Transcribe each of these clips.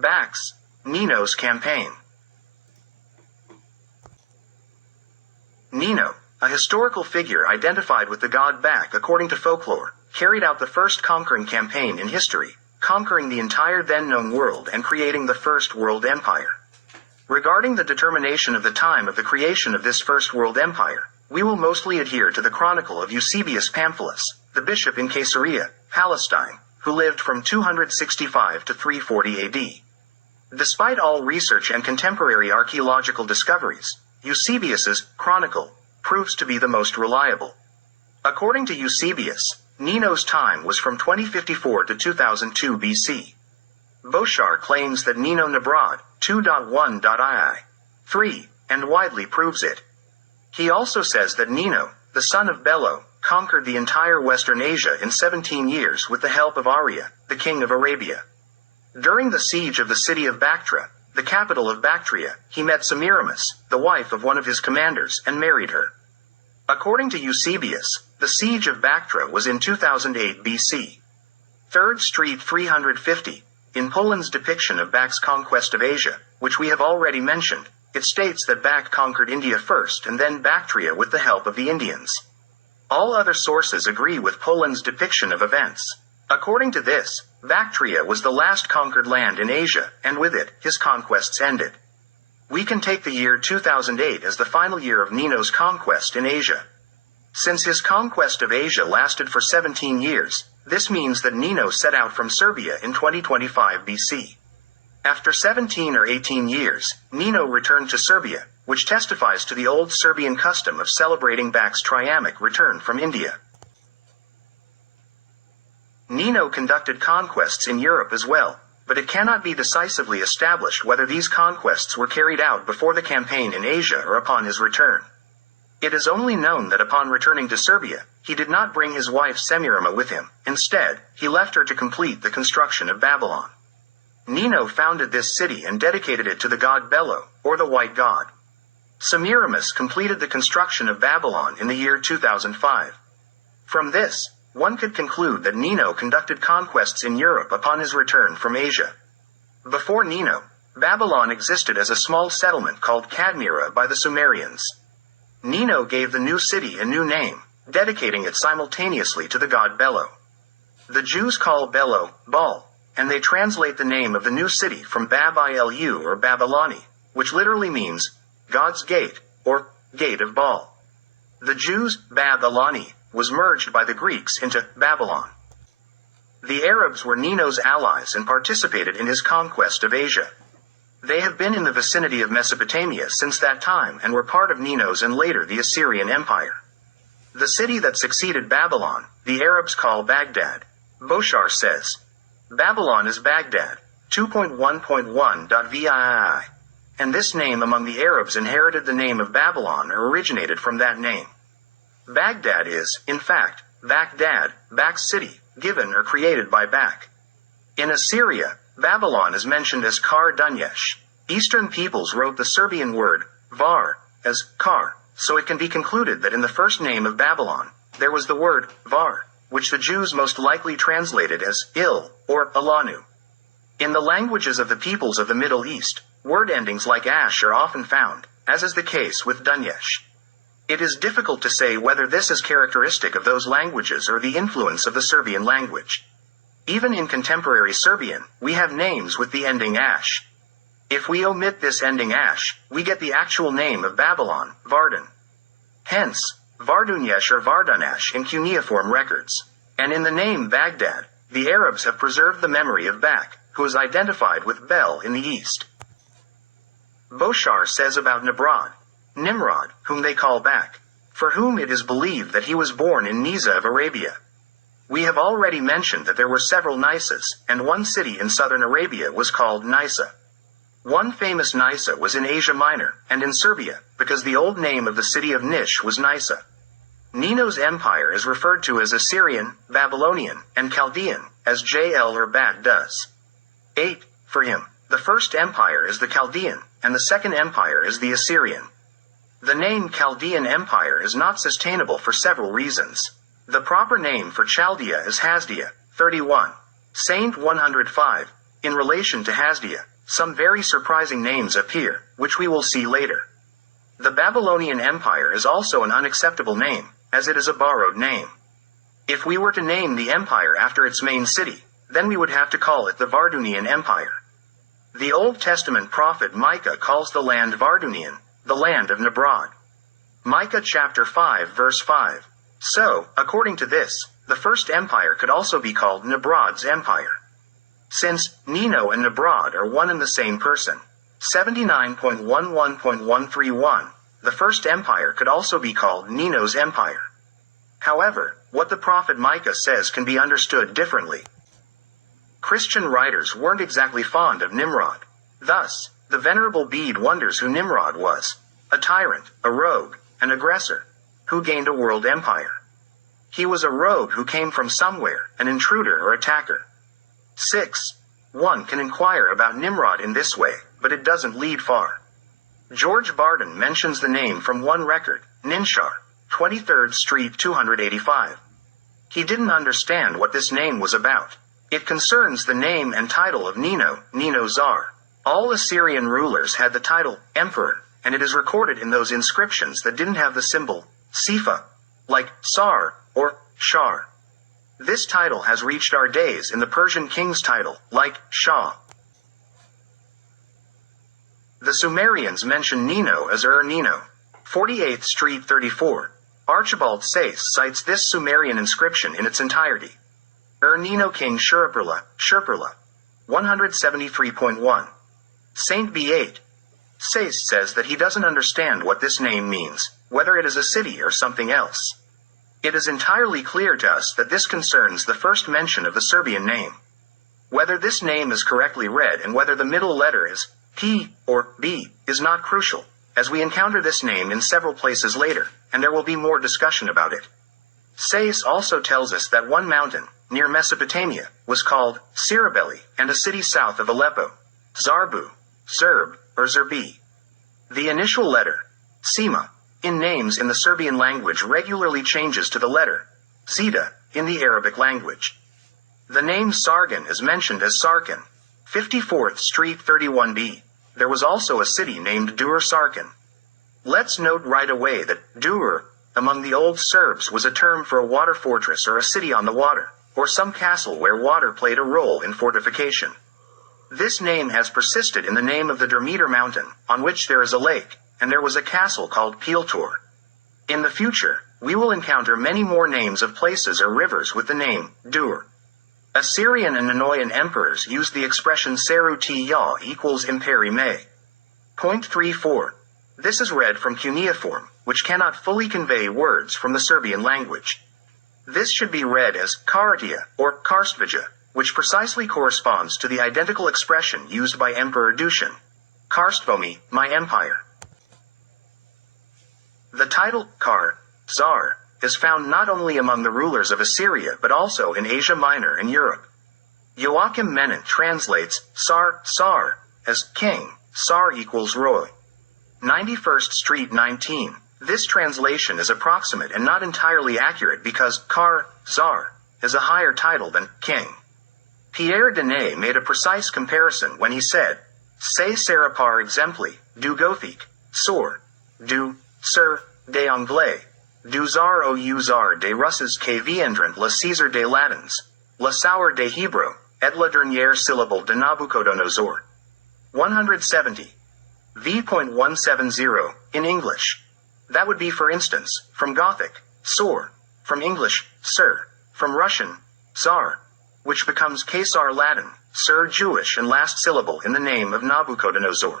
Backs, Nino's campaign. Nino, a historical figure identified with the god Bac according to folklore, carried out the first conquering campaign in history, conquering the entire then-known world and creating the First World Empire. Regarding the determination of the time of the creation of this First World Empire, we will mostly adhere to the chronicle of Eusebius Pamphilus, the bishop in Caesarea, Palestine, who lived from 265 to 340 AD. Despite all research and contemporary archaeological discoveries, Eusebius's chronicle proves to be the most reliable. According to Eusebius, Nino's time was from 2054 to 2002 BC. Boschar claims that Nino Nabrod, 2.1.ii. 3, and widely proves it. He also says that Nino, the son of Bello, conquered the entire Western Asia in 17 years with the help of Arya, the king of Arabia. During the siege of the city of Bactra, the capital of Bactria, he met Semiramis, the wife of one of his commanders, and married her. According to Eusebius, the siege of Bactra was in 2008 BC. 3rd Street 350, in Poland's depiction of Bac's conquest of Asia, which we have already mentioned, it states that Bac conquered India first and then Bactria with the help of the Indians. All other sources agree with Poland's depiction of events. According to this, Bactria was the last conquered land in Asia, and with it, his conquests ended. We can take the year 2008 as the final year of Nino's conquest in Asia. Since his conquest of Asia lasted for 17 years, this means that Nino set out from Serbia in 2025 BC. After 17 or 18 years, Nino returned to Serbia, which testifies to the old Serbian custom of celebrating Bac's triumphant return from India. Nino conducted conquests in Europe as well, but it cannot be decisively established whether these conquests were carried out before the campaign in Asia or upon his return. It is only known that upon returning to Serbia, he did not bring his wife Semirama with him. Instead, he left her to complete the construction of Babylon. Nino founded this city and dedicated it to the god Bello, or the White God. Semiramis completed the construction of Babylon in the year 2005. From this, one could conclude that Nino conducted conquests in Europe upon his return from Asia. Before Nino, Babylon existed as a small settlement called Cadmira by the Sumerians. Nino gave the new city a new name, dedicating it simultaneously to the god Bello. The Jews call Bello, Baal, and they translate the name of the new city from Bab-ilu or Babyloni, which literally means, God's Gate, or Gate of Baal. The Jews' Babyloni was merged by the Greeks into Babylon. The Arabs were Nino's allies and participated in his conquest of Asia. They have been in the vicinity of Mesopotamia since that time and were part of Nino's and later the Assyrian Empire. The city that succeeded Babylon, the Arabs call Baghdad. Boschar says, Babylon is Baghdad, 2.1.1.vii. And this name among the Arabs inherited the name of Babylon or originated from that name. Baghdad is, in fact, Baghdad, Bac's city, given or created by Bac. In Assyria, Babylon is mentioned as Kar Dunyesh. Eastern peoples wrote the Serbian word, var, as Kar, so it can be concluded that in the first name of Babylon, there was the word, var, which the Jews most likely translated as Il, or Alanu. In the languages of the peoples of the Middle East, word endings like ash are often found, as is the case with Dunyesh. It is difficult to say whether this is characteristic of those languages or the influence of the Serbian language. Even in contemporary Serbian, we have names with the ending ash. If we omit this ending ash, we get the actual name of Babylon, Vardan. Hence, Vardunyesh or Vardunash in cuneiform records. And in the name Baghdad, the Arabs have preserved the memory of Bac, who is identified with Bel in the east. Boschar says about Nimrod, whom they call Bac, for whom it is believed that he was born in Nisa of Arabia. We have already mentioned that there were several Nisas, and one city in southern Arabia was called Nisa. One famous Nisa was in Asia Minor, and in Serbia, because the old name of the city of Niš was Nisa. Nino's empire is referred to as Assyrian, Babylonian, and Chaldean, as JL or Bat does. 8. For him, the first empire is the Chaldean, and the second empire is the Assyrian. The name Chaldean Empire is not sustainable for several reasons. The proper name for Chaldea is Hasdea, 31. Saint 105. In relation to Hasdia, some very surprising names appear, which we will see later. The Babylonian Empire is also an unacceptable name, as it is a borrowed name. If we were to name the empire after its main city, then we would have to call it the Vardunian Empire. The Old Testament prophet Micah calls the land Vardunian, the land of Narod. Micah chapter 5 verse 5. So, according to this, the first empire could also be called Nimrod's Empire. Since Nino and Narod are one and the same person, 79.11.131, the first empire could also be called Nino's Empire. However, what the prophet Micah says can be understood differently. Christian writers weren't exactly fond of Nimrod. Thus, the Venerable Bede wonders who Nimrod was: a tyrant, a rogue, an aggressor, who gained a world empire. He was a rogue who came from somewhere, an intruder or attacker. 6. One can inquire about Nimrod in this way, but it doesn't lead far. George Barden mentions the name from one record, Ninshar, 23rd Street 285. He didn't understand what this name was about. It concerns the name and title of Nino, Nino Tsar. All Assyrian rulers had the title, Emperor, and it is recorded in those inscriptions that didn't have the symbol, Sifa, like Sar, or Shar. This title has reached our days in the Persian king's title, like Shah. The Sumerians mention Nino as Nino, 48th Street 34. Archibald Sayce cites this Sumerian inscription in its entirety. Nino King Shurpurla, 173.1. Saint B8. Sayce says that he doesn't understand what this name means, whether it is a city or something else. It is entirely clear to us that this concerns the first mention of the Serbian name. Whether this name is correctly read and whether the middle letter is P or B is not crucial, as we encounter this name in several places later, and there will be more discussion about it. Sayce also tells us that one mountain, near Mesopotamia, was called Cirabeli, and a city south of Aleppo, Zarbu, Zerb, or Zerbi. The initial letter, Sima, in names in the Serbian language regularly changes to the letter Zeta in the Arabic language. The name Sargon is mentioned as Sarkin, 54th Street 31b. There was also a city named Dur-Sarkin. Let's note right away that Dur, among the old Serbs, was a term for a water fortress or a city on the water, or some castle where water played a role in fortification. This name has persisted in the name of the Dermeter mountain, on which there is a lake, and there was a castle called Piltor. In the future, we will encounter many more names of places or rivers with the name Dur. Assyrian and Minoan emperors used the expression Seru Ya equals Imperi Me. Point 34. This is read from cuneiform, which cannot fully convey words from the Serbian language. This should be read as Karatia, or Karstvija, which precisely corresponds to the identical expression used by Emperor Dusan. Karstvomi, my empire. The title, Kar, Tsar, is found not only among the rulers of Assyria but also in Asia Minor and Europe. Joachim Menant translates Sar, as king, Sar equals Roy. 91st Street 19. This translation is approximate and not entirely accurate because Kar, Tsar, is a higher title than king. Pierre Denet made a precise comparison when he said, Se sera par exempli, du Gothique, Sor, du, Sir, de Anglais, du Tsar au Tsar de Russes que viendront la Caesar de Latins, la Sour de Hebrew, et la dernière syllable de Nabucodonosor. 170. V.170, in English. That would be, for instance, from Gothic, Sor, from English, Sir, from Russian, Tsar, which becomes Caesar Latin, Sir Jewish and last syllable in the name of Nabucodonosor.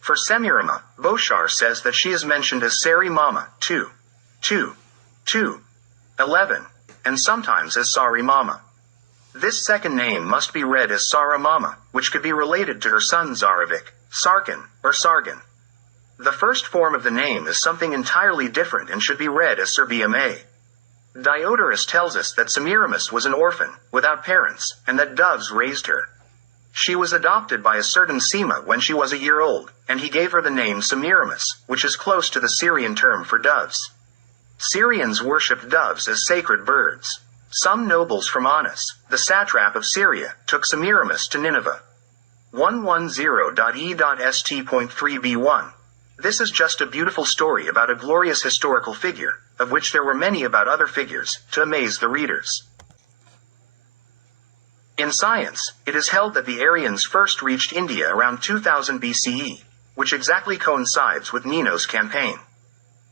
For Semirama, Boshar says that she is mentioned as Sari Mama, 11, and sometimes as Sari Mama. This second name must be read as Sara Mama, which could be related to her son Zarovic, Sarkin, or Sargon. The first form of the name is something entirely different and should be read as Serbia Me. Diodorus tells us that Semiramis was an orphan, without parents, and that doves raised her. She was adopted by a certain Sema when she was a year old, and he gave her the name Semiramis, which is close to the Syrian term for doves. Syrians worshipped doves as sacred birds. Some nobles from Anas, the satrap of Syria, took Semiramis to Nineveh. 110.e.st.3b1. This is just a beautiful story about a glorious historical figure, of which there were many about other figures, to amaze the readers. In science, it is held that the Aryans first reached India around 2000 BCE, which exactly coincides with Nino's campaign.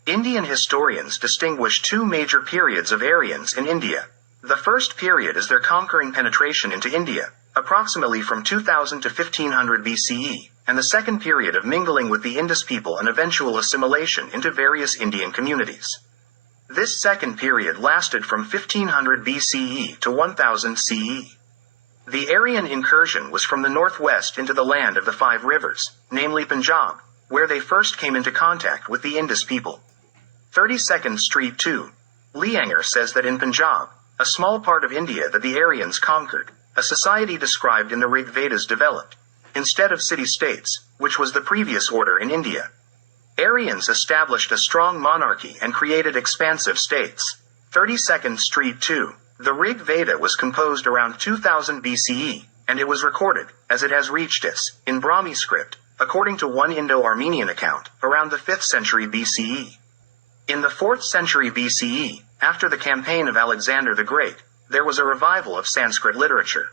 Indian historians distinguish two major periods of Aryans in India. The first period is their conquering penetration into India, approximately from 2000 to 1500 BCE, and the second period of mingling with the Indus people and eventual assimilation into various Indian communities. This second period lasted from 1500 BCE to 1000 CE. The Aryan incursion was from the northwest into the land of the five rivers, namely Punjab, where they first came into contact with the Indus people. 32nd Street 2. Leanger says that in Punjab, a small part of India that the Aryans conquered, a society described in the Rig Vedas developed, instead of city-states, which was the previous order in India. Aryans established a strong monarchy and created expansive states. 32nd Street 2. The Rig Veda was composed around 2000 BCE, and it was recorded, as it has reached us, in Brahmi script, according to one Indo-Armenian account, around the 5th century BCE. In the 4th century BCE, after the campaign of Alexander the Great, there was a revival of Sanskrit literature.